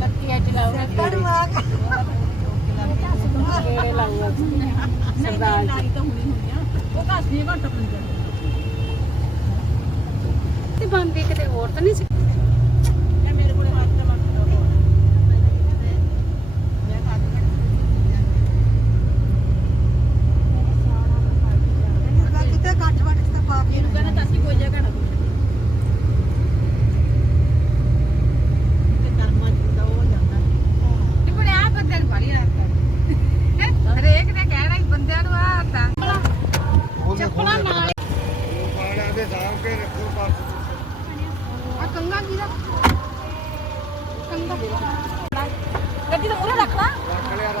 ਲੱਤੀਆਂ ਚਲਾਉਣਾ ਸਰਦਾਰ ਮਾਗ ਕਿਹੜੇ ਲਾਉਂਗਾ ਸਰਦਾਰ ਲਾਈ ਤਾਂ ਹੁਣੀ ਹੁੰਦੀ ਆ। ਉਹ ਘਾਸ ਦੀ ਘੰਟਾ ਪੰਜਰ ਤੇ ਬੰਦੇ ਕਿਤੇ ਹੋਰ ਤਾਂ ਨਹੀਂ ਸੀ ਪਾਲਿਆ ਦੇ ਸਾਹਬ ਕੇ ਰੱਖੋ ਪਾਸ ਆ ਕੰਗਾ ਕੀ ਦਾ? ਕੰਗਾ ਗੱਡੀ ਤਾਂ ਮੂਰੇ ਰੱਖ ਲਾ। ਰੱਖ ਲਿਆ।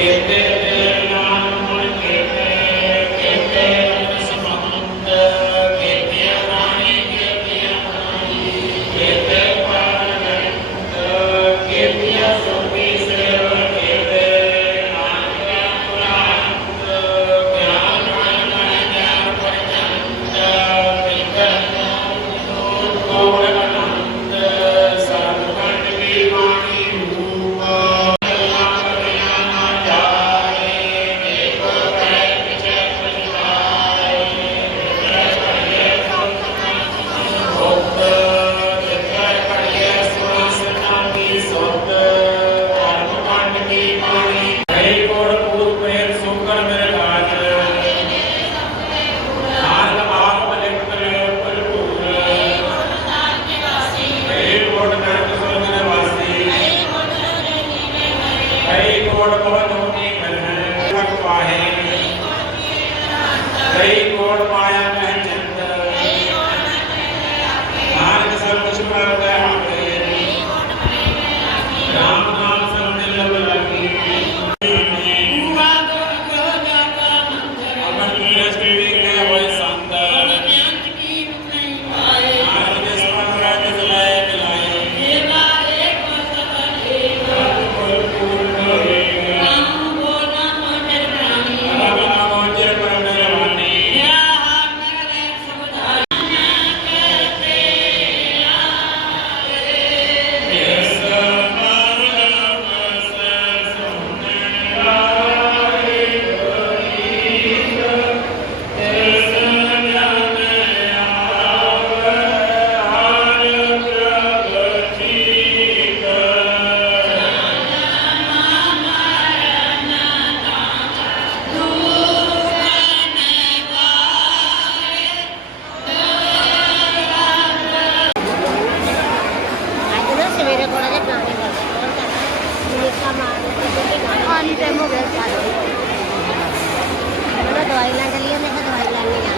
Yeah. ਕਾਫੀ ਟਾਈਮ ਹੋ ਗਿਆ ਸੀ ਆਏ ਨੂੰ। ਉਹਦਾ ਦਵਾਈ ਲੈਣ ਚੱਲੀ ਉਹਨੇ ਕਿਹਾ ਦਵਾਈ ਲੈਣ ਨਹੀਂ ਜਾਣਾ